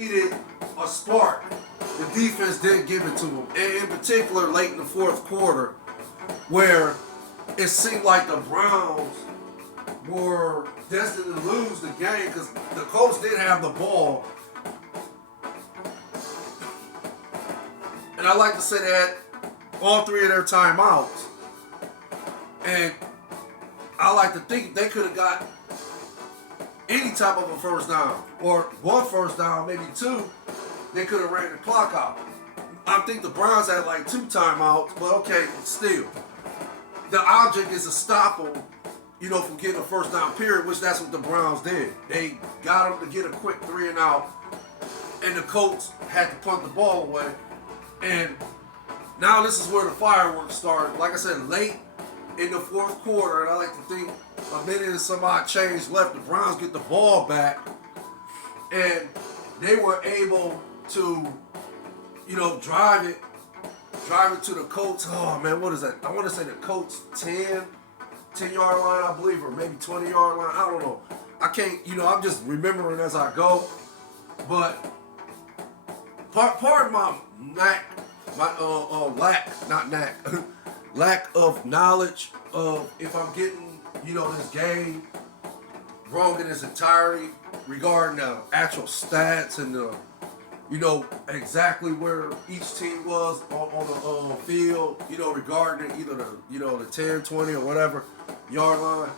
needed a spark. The defense didn't give it to them. And in particular, late in the fourth quarter, where it seemed like the Browns were destined to lose the game because the Colts did have the ball. And I like to say they had all three of their timeouts. And I like to think they could have got any type of a first down, or one first down, maybe two. They could have ran the clock out. I think the Browns had like two timeouts, but okay, still. The object is to stop them, from getting a first down period, which that's what the Browns did. They got them to get a quick 3 and out, and the Colts had to punt the ball away. And now this is where the fireworks started. Like I said, late in the fourth quarter, and I like to think a minute and some odd change left, the Browns get the ball back, and they were able to, drive it to the Colts. Oh man, what is that? I want to say the Colts 10-yard line, I believe, or maybe 20-yard line. I don't know. I can't, I'm just remembering as I go. But part of my lack of knowledge of if I'm getting, this game wrong in its entirety regarding the actual stats and the, exactly where each team was on the field, regarding either the 10, 20, or whatever yard line.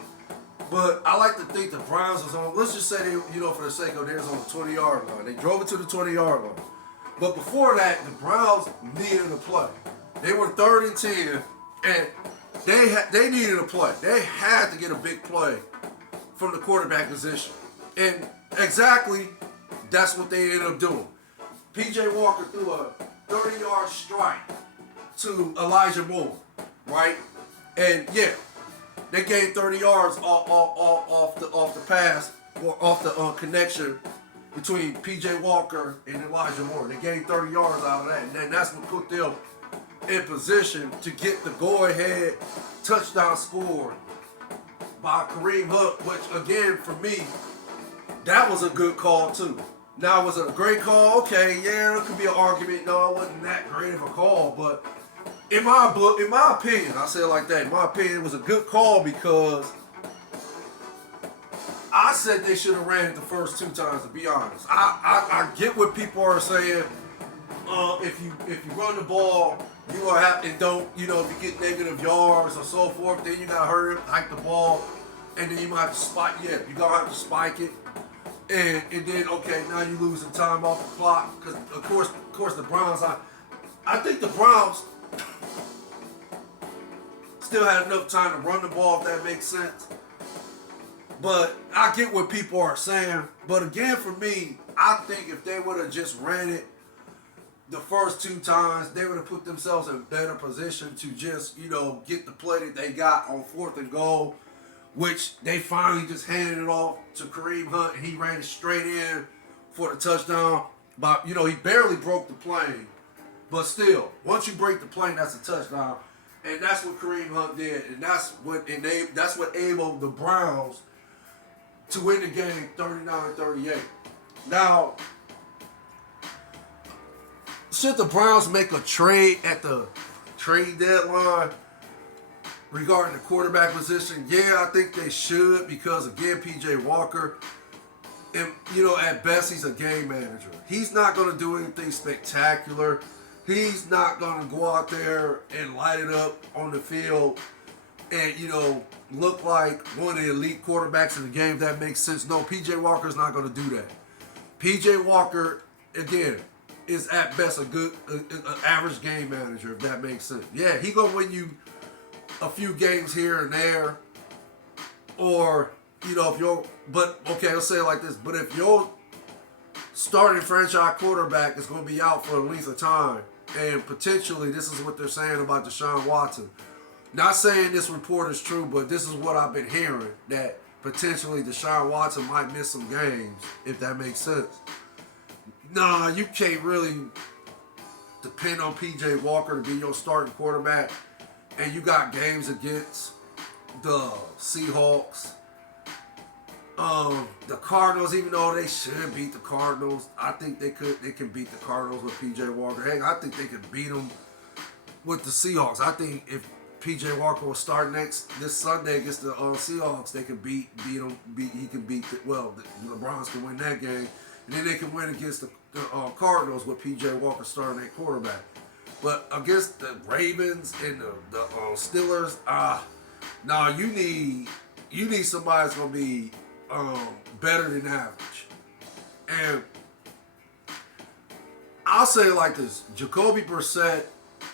But I like to think the Browns was on, let's just say they, for the sake of theirs, on the 20-yard line. They drove it to the 20-yard line. But before that, the Browns needed a play. They were 3rd and 10, and they needed a play. They had to get a big play from the quarterback position. And exactly that's what they ended up doing. P.J. Walker threw a 30-yard strike to Elijah Moore, right? And yeah, they gained 30 yards off the pass, or off the connection between P.J. Walker and Elijah Moore. They gained 30 yards out of that, and then that's what put them in position to get the go-ahead touchdown score by Kareem Hunt, which again, for me, that was a good call too. Now, was it a great call? Okay, yeah, there could be an argument. No, it wasn't that great of a call, but in my opinion, I say it like that. In my opinion, it was a good call because I said they should have ran it the first 2 times. To be honest, I get what people are saying. If you run the ball, you gonna have, and don't, if you get negative yards or so forth, then you gotta hurry up, hike the ball, and then you might have to spike. Yeah, you gonna have to spike it. And then, okay, now you losing time off the clock because, of course, the Browns. I think the Browns still had enough time to run the ball, if that makes sense. But I get what people are saying. But again, for me, I think if they would have just ran it the first 2 times, they would have put themselves in a better position to just, get the play that they got on 4th and goal, which they finally just handed it off to Kareem Hunt, and he ran it straight in for the touchdown. But, he barely broke the plane. But still, once you break the plane, that's a touchdown. And that's what Kareem Hunt did. And that's what enabled the Browns to win the game 39-38. Now, should the Browns make a trade at the trade deadline regarding the quarterback position? Yeah, I think they should because, again, P.J. Walker, and, at best, he's a game manager. He's not going to do anything spectacular. He's not going to go out there and light it up on the field and, look like one of the elite quarterbacks in the game, if that makes sense. No, P.J. Walker's not going to do that. P.J. Walker, again, is at best an average game manager, if that makes sense. Yeah, he going to win you a few games here and there, or, but okay, let's say it like this, but if your starting franchise quarterback is going to be out for a length of time, and potentially this is what they're saying about Deshaun Watson. Not saying this report is true, but this is what I've been hearing, that potentially Deshaun Watson might miss some games, if that makes sense. Nah, you can't really depend on P.J. Walker to be your starting quarterback, and you got games against the Seahawks, The Cardinals, even though they should beat the Cardinals, I think they can beat the Cardinals with P.J. Walker. Heck, I think they could beat them with the Seahawks. I think if P.J. Walker will start this Sunday against the Seahawks, they can beat them. He can beat the Browns can win that game, and then they can win against the Cardinals with P.J. Walker starting at quarterback. But against the Ravens and the Steelers, you need somebody that's gonna be better than average. And I'll say it like this: Jacoby Brissett,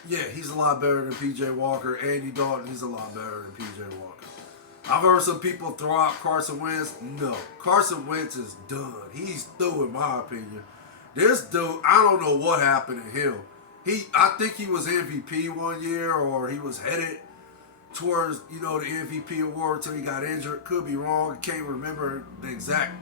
yeah, he's a lot better than P.J. Walker. Andy Dalton, he's a lot better than P.J. Walker. I've heard some people throw out Carson Wentz. No, Carson Wentz is done. He's through, in my opinion. This dude, I don't know what happened to him. I think he was MVP one year, or he was headed towards, the MVP award until he got injured. Could be wrong. I can't remember the exact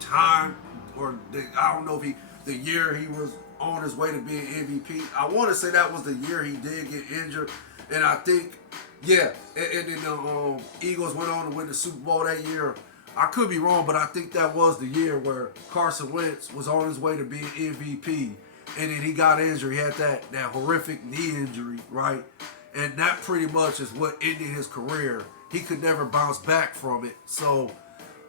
time, I don't know if the year he was on his way to being MVP. I want to say that was the year he did get injured, and I think, yeah, and then the Eagles went on to win the Super Bowl that year. I could be wrong, but I think that was the year where Carson Wentz was on his way to being MVP, and then he got injured. He had that horrific knee injury, right? And that pretty much is what ended his career. He could never bounce back from it. So,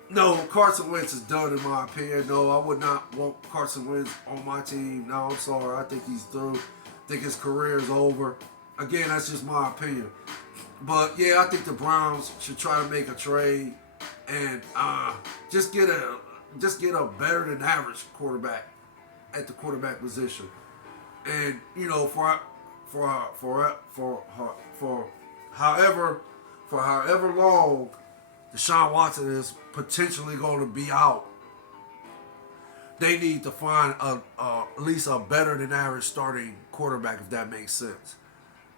no, Carson Wentz is done, in my opinion. No, I would not want Carson Wentz on my team. No, I'm sorry. I think he's through. I think his career is over. Again, that's just my opinion. But, yeah, I think the Browns should try to make a trade and just get a better than average quarterback at the quarterback position. And, for however long Deshaun Watson is potentially going to be out, they need to find at least a better than average starting quarterback, if that makes sense.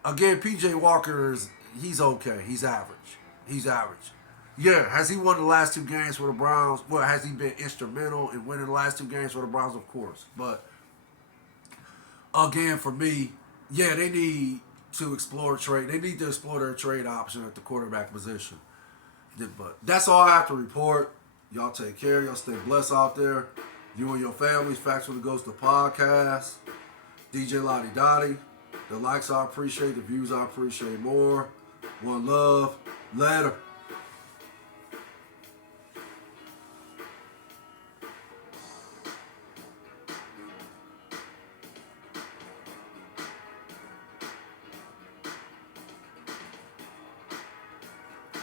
Again, P.J. Walker he's okay. He's average. Yeah, has he won the last two games for the Browns? Well, has he been instrumental in winning the last two games for the Browns? Of course. But again, for me, yeah, they need to explore trade. They need to explore their trade option at the quarterback position. But that's all I have to report. Y'all take care. Y'all stay blessed out there. You and your families. Facts with the Ghost of Podcast. DJ Lottie Dottie. The likes I appreciate. The views I appreciate more. One love. Later.